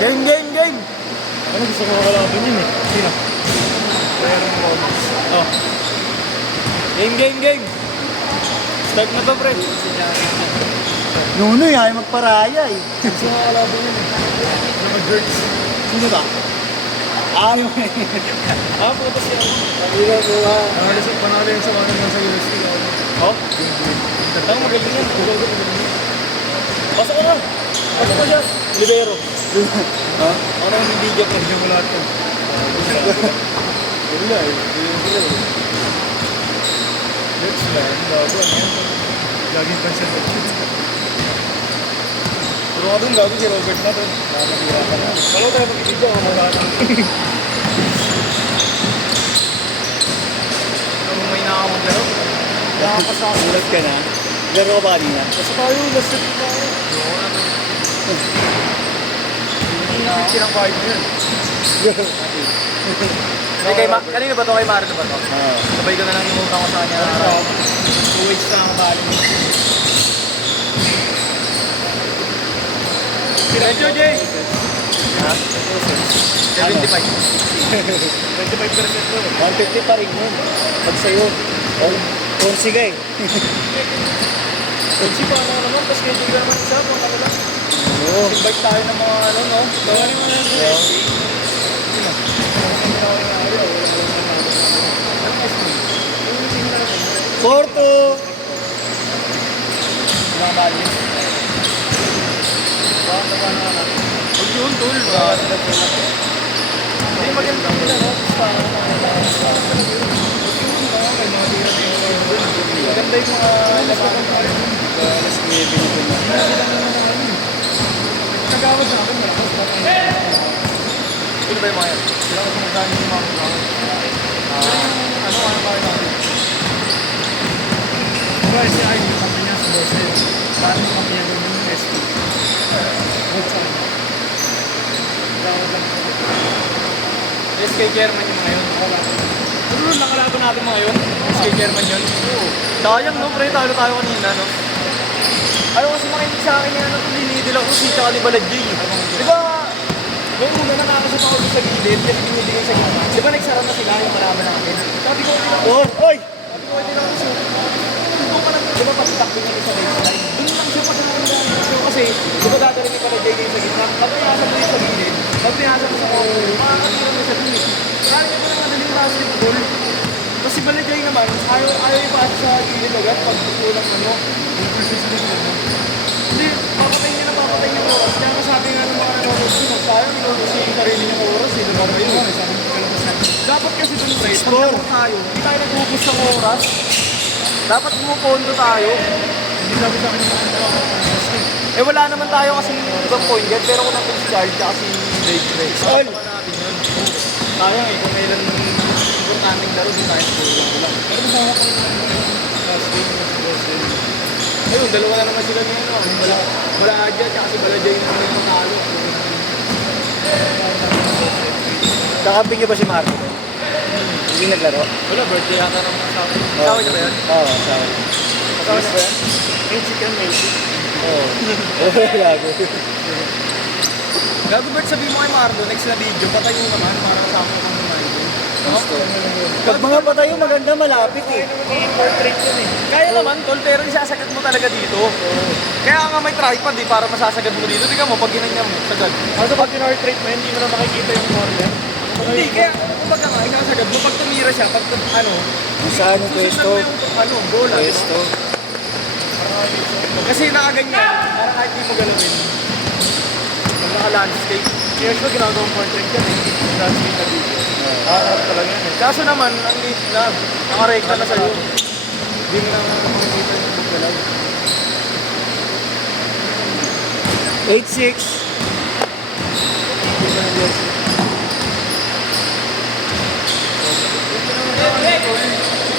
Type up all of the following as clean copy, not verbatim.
Game, game, game! Ano gusto ko makalaban yun eh? Sino? Oh. Game, game, game! Start na to, pre. Nunoy, ayaw magparaya eh. Gusto ko makalaban yun eh. Naka-jerks. Sino ba? Ayaw eh. Puto siya. Hindi ko ba? Panalo yun sa mga naman sa UST. Oh? Ang magaling yan. Pasok ko na. Pasok ko siya. Libero. Ha? Ako na yung video, pre. Hindi mo lahat to. Wala eh. Jerks lang. Bago ano yan. Laging pansin ko. Puro ka dun, gago si Robert na dun. Nakakahirapan na. Wala tayo mag-video. Kamukha na. Kung may nakakamagdaro. Nakakasama. Ulat ka na. Laro ka ba kanina? Kasi tayo, last set na ako. Hindi na kinang kahit mo yun. Kanina ba to? Kay Marino ba to? Oo. Sabay ko na lang yung utang ko sa kanya. 2 weeks na ang bali. Medyo, Jay! Ha? 75. 25% mo. 150 pa rin yun. Pag sa'yo. Konsi ka eh. Kasi paano naman, tapos kaya ka naman isa, kung ano lang. Oo. Invite tayo ng mga ano, no? Tawari mo na ito. Porto! Mga bali. Huwag yun, tol. Hindi maganda nila, no? Maganda yung mga labanan tayo. Alas 9 nito na. Kagawad na ako. Sino ba yung mga yan? Sila ko pinasahin yung mga kagawad. Ano ba rin natin? Diba si Ay, yung kampi niya sa 12. Parang yung kampi niya doon yung ST. Good sa akin. Kagawad lang. SK chairman yung mga yun. Ano nung nakalaban natin mga yun? SK chairman yun? Oo. Sayang, no? Pre, talo tayo kanina, no? Ayaw kasi makinig sa akin yung ano, linidil ako si tsaka ni Balad J. Di ba, nung una nakakasip ako doon sa gilid, kasi binibigay sa gilid. Di ba nagsara na sila yung malaban natin? Sabi ko, hindi lang ako. Oy! Sabi ko, hindi lang ako. Doon ka lang, di ba pagtakbo niya sa baseline? Doon lang siya pag nakakasip. Kasi, di ba dadalhin ni Balad J kayo sa gitna? Pag pinasa mo yung sa gilid, pag pinasa mo sa corner, makakatira mo siya dun eh. Kaya niya ko lang madaling basketball. Kasi Balad J naman, ayaw ipasa sa gilid agad pag kulang ano. Hindi, papatay niya ng oras. Kaya masabi nga ng mga nanonood ko, sayang inuusin yung sarili niyang oras. Hindi ba kayo? Dapat kasi dun, pre, pag naman tayo, hindi tayo nag-ubus ng oras. Dapat pumupondo tayo. Hindi sabi sa akin yung mga kagawad. Eh wala naman tayo kasi ibang point guard, pero kung nandun si Guard tsaka si Dave Gray. All! Natin yun. Sayang eh, kung kailan importanteng laro, di tayo kulang. Pero masama ko yung last game ng 12. Ayun, dalawa na naman sila ngayon. Wala Adja, tsaka si Balajay na naman yung matalo. Kakampi niyo ba si Marco? Hindi naglaro? Wala, birthday yata ng mga tao. Tao niya ba yan? Oo, sawa. Tao niya ba yan? Magic yan, magic. Oo. Gago. Gago Bert, sabihin mo kay Marlo, next na video, patayo naman para kasama ko ng mind. Pag mga patayo, maganda malapit eh. Portrait yun eh. Kaya naman, tol, pero isasagad mo talaga dito. Kaya nga may tripod eh, para masasagad mo dito. Tingnan mo, pag ginanyan mo, sagad. Also pag in-portrait mo, hindi mo na makikita yung corner. Hindi, kaya kumbaga nga, isasagad mo, pag tumira siya, pag ano, Kung saan yung susundan pwesto? mo yung, ano, bola. Pwesto. Kasi nakaganyan, para kahit di mo galawin. Pag naka-landscape. Kaya siya ginagawang portrait yan eh. Last game na video. Harap talaga yan eh. Kaso naman, ang liit na, nakarekta na sa'yo. Hindi mo na makikita yung maggalaw. 8-6.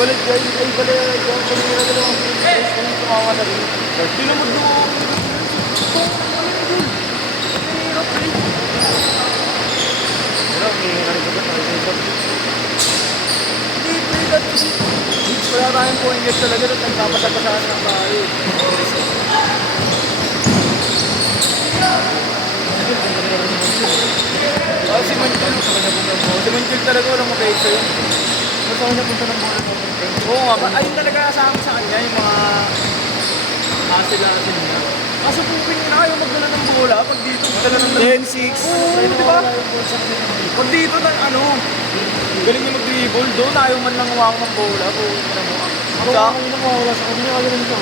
Balik guys, ay balik yung pumira na lang ang Pilipinas kung tumawa na rin. Tinamod mo. Hindi, play that kasi. Wala tayong point guard talaga at nagpapasapasahan ng bahay. Si Munchil talaga walang mabait sa'yo. Gusto ko na punta ng mga natin. Oo nga, ayun talaga kasama sa kanya, yung mga asil-asil niya. Kaso pupin niya na ayaw magdala ng bola, pag dito magdala ng 10-6. Oo, di ba? Pag dito ng ano, galing niya mag-dribble, doon ayaw man lang humawak ng bola. Ako Sa kanina mawala sa kanina, kaya rin ito.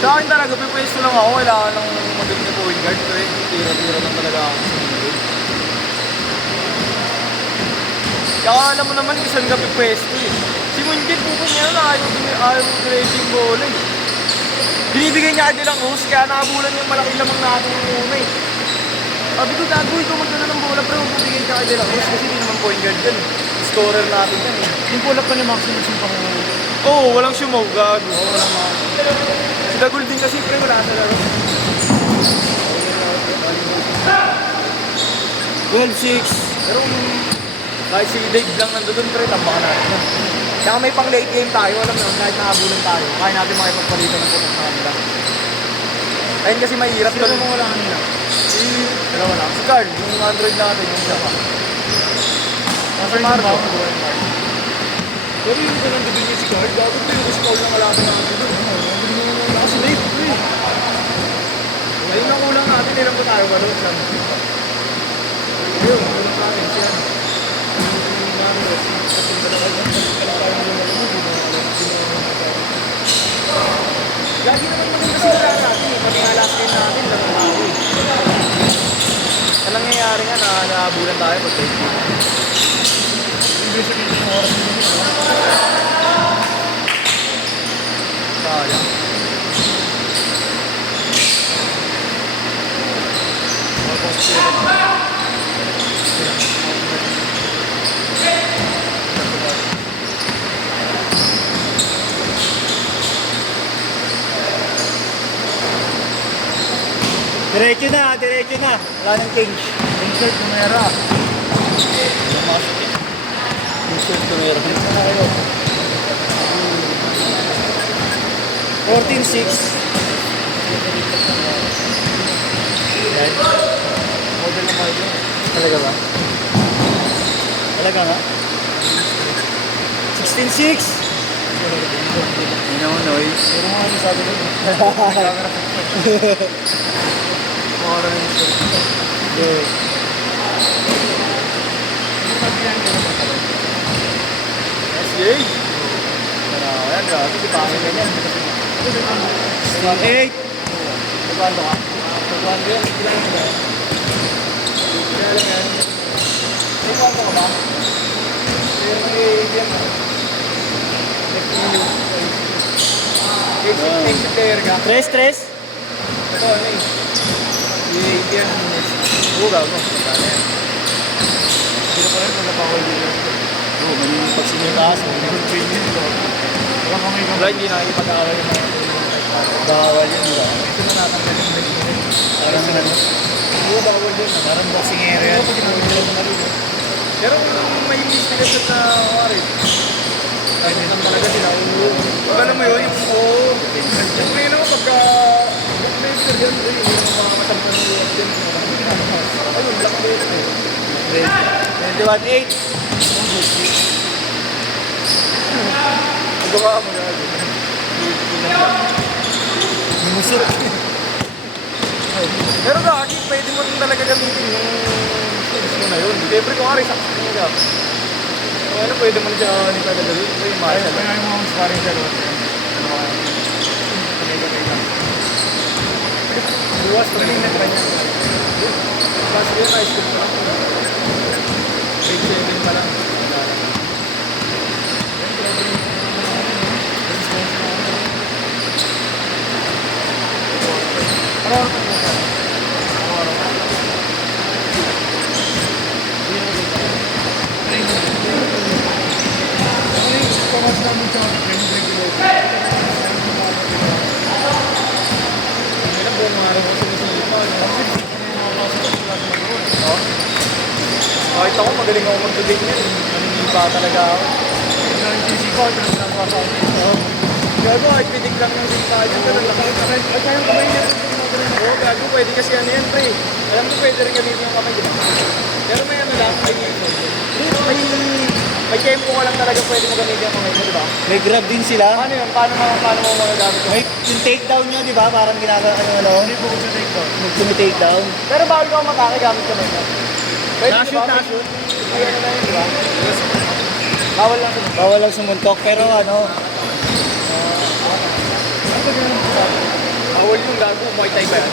sa akin talaga, pipwesto lang ako, kailangan ng magaling na point guard, pero tira-tira lang talaga ako sa mga. Kaya alam mo naman, isan ka pipwesto eh. Si Munjin, pupin niya na ayaw mag-dribble yung bola eh. Binibigay niya agad ang host, kaya nakabulan yung malaki lamang natin yung una eh. Sabi ko, gago, ikaw magdala ng bola, pero magbibigay ka agad ang host kasi hindi naman point guard yan. Scorer natin yan eh. Yung pull up pa ni Maximus yung pang... Oo, walang sumaw, gago. Oo, walang mga. Si Dagul din kasi, pre, wala sa laro. 12-6. Pero kahit si Dave lang nandoon, pre, tambakan natin yan. Kaya may pang late game tayo, alam mo yun, kahit nakabulan tayo, kaya natin makipagpalitan ng putok sa kanila. Ayun kasi mahirap Sino mo wala kanina? Dalawa na. Si Carl, yung Android natin, yung siya pa. Kasi Marco. Pero yung ganang bibig niya si Card, bago ito yung gusto lang alaman natin doon. Wala si Dave, pre. Ayun ang ulang natin, ilang po tayo ba doon? Ayun, wala natin siya. Lagi naman maganda simula natin eh. Pati nga last game natin, lang ang tao eh. Ang nangyayari nga na naabulan tayo pag take game. Hindi sabihin yung oras nito. Sayang. Diretso na, diretso na. Wala nang change. Insert numera. Insert to meron. 14-6. Model na model. Talaga ba? Talaga nga? 16-6. Hindi naman noise. Pero nga ano sabi ko. Good. SJ! Ayan, grabe. Si Pangin na yan. 8. Nagwando ka? Nagwando yan. Kailan mo ba? Kailan yan? Nagwando ka ba? Kailan mo yan? Next player ka? 3. Ito, ano eh? Yan. Oo, gago. Ano yan? Sino pa rin kung napakawal dito? Oo, may pagsinitaas. Wala kang may Wala, hindi nakikipag-awal yung mga Bawal yun, di ba? ito na natanggal yung naging. Parang ano. Oo, bawal yun. Parang boxing area. Pero kung may mistigas na kawari, kahit naman talaga sila, alam mo yun, yung oo. Yung may naman pagka black laser yan, hindi naman mga matampan ng luwag din. Ayun, black laser. 21-8. Magawa mo na. Minusot. Pero gagi, pwede mo rin talaga gamitin yung skills mo na yun. Siyempre kung ari, sakit mo ka. Kung ano, pwede mo na siya ni talaga yun. Ito yung martial. Kaya yung mga sparring sa loob. Buwas, tumiling na kanya. Plus yun, high school pa lang. Grade 7 pa lang. Ilang buong araw ko sinisipa, no? Kahit ako, magaling ako mag-game yan. Naninipa talaga ako. Gago, kahit pitik lang yung sita dyan, ganun lang. At kayang kamay niya. Oo, gago, pwede kasi ano yan, pre. Alam mo, pwede rin gamitin yung kamay, di ba? Pero may ano lang, may Pag tempo ko lang talaga pwede mo gamitin ang kamay mo, di ba? May grab din sila. Paano yun? Paano mo magagamit yun? May yung takedown nyo, di ba? Parang ginagawa ano. Hindi po ko sa takedown. Takedown. Pero bawal ko matake gamit kamay mo. Pwede, di ba? Na-shoot. May ano na yun, di ba? Bawal lang sa Bawal lang sumuntok, pero ano, bawal yung gago. Muay Thai ba yan?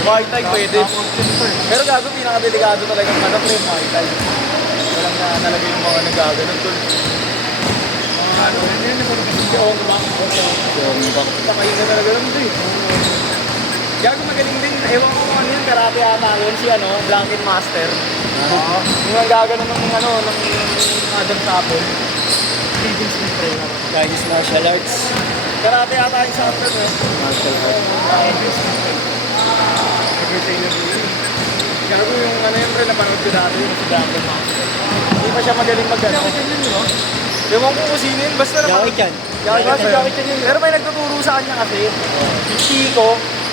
Muay Thai pwede. Pero gago, pinakadelikado talaga ng ano, pre, Muay Thai. Walang na talaga yung mga nagaganon doon. Mga ano, yun yung si Ong ba? Nakain na talaga lang doon. Gago magaling din. Ewan ko kung ano yun, karate ata yun. Si ano, Blanket Master. Yung ang gaganon ng ano, ng Adam Sapol. Cleveland Smith Trainer. Chinese martial arts. Karate ata yung Sapol eh. Martial arts. Cleveland Smith Trainer. Entertainer po yun. Gago yung ano yun, pre, napanood ko dati yung si Blanket Master. Hindi pa siya magaling mag-ano. Jackie Chan yun, di ba? Ewan ko kung sino yun, basta Jackie Chan. Jackie Chan yun. Pero may nagtuturo sa kanya kasi, yung Chico,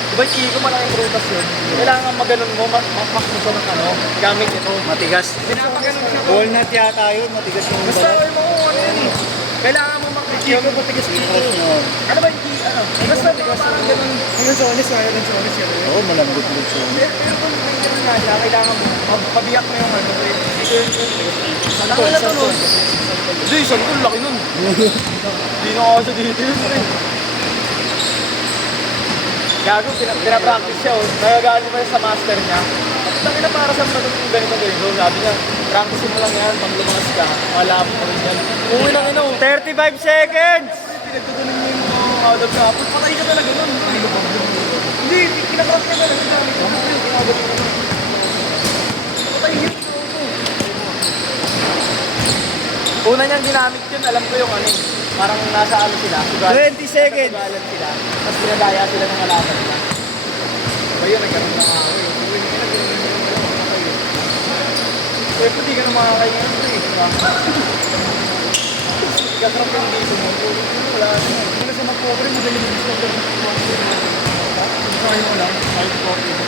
di ba Chico malaking prutas yun? Kailangan maganon mo, makmak mo siya ng ano, gamit ito. Matigas. Pinapaganon siya to. Walnut yata yun, matigas yung Basta balat. alam mo kung ano yun eh. Kailangan mo makmak yun. Chico, patigas Chico. Ano ba yung Chico? Ano? Basta mga parang ganun. Yung Sonis, kaya ng Sonis yun. Oo, malambot-lambot siya. Pero kung may ganun nga siya, kailangan mo, pabiyak mo yung ano. Dito yun. Saan na to nun? Hindi, santol, laki nun. Hindi na ako sa dito yun. Gago, pinapractice siya. Nagagalit pa sa master niya. Sabi na para sa mga ganito ganito. Sabi niya, practice mo lang yan. Pag lumangas ka, malapit mo rin yan. Uwi na ino. 35 seconds! Pinagtutunan mo yung mga out of sapot. Patay ka talaga nun. Hindi, pinapractice ka talaga. Patay hit ko. Una niyang ginamit yun, alam ko yung ano eh. Parang nasa ano sila. 20 seconds. Sugalan sila. Tapos pinadaya sila ng alaman nila. Ba yun, nagkaroon ng ako eh. Uwi nila, gano'n yung mga makakay eh. Uy, pati ka na makakay ngayon eh. Kakrap yung dito mo. Wala na. Hindi na siya mag-cover, madali mag-discover. Sa kayo ko lang, kahit cover.